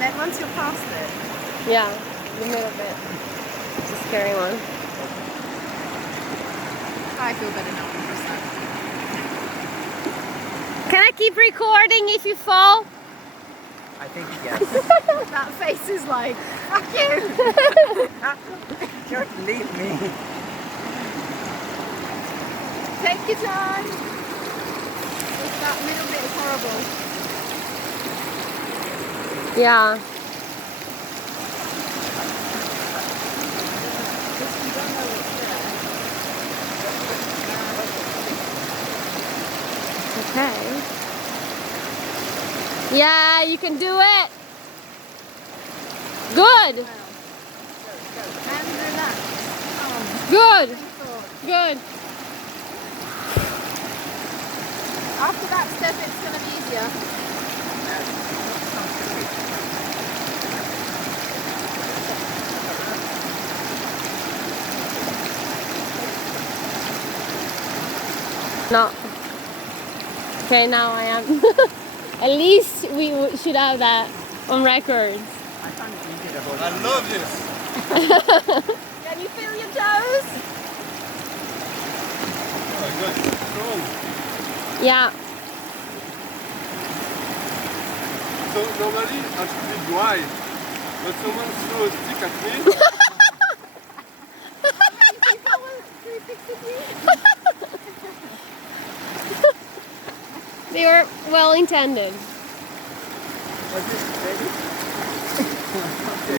and then once you're past it. Yeah, the middle bit. The scary one. I feel better now. Can I keep recording if you fall? I think yes. That face is like, fuck you! Just leave me. Take your time. That middle bit is horrible. Yeah. You don't know what's there. Okay. Yeah, you can do it. Good. And relax. Good. Good. After that step, it's going to be easier. No. Okay, now I am. At least we should have that on record. I find it easy to hold I on. love this. Can you feel your toes? Oh, good. Strong. Yeah. So normally I should be dry, but someone threw a stick at me. They were well intended. Was this ready?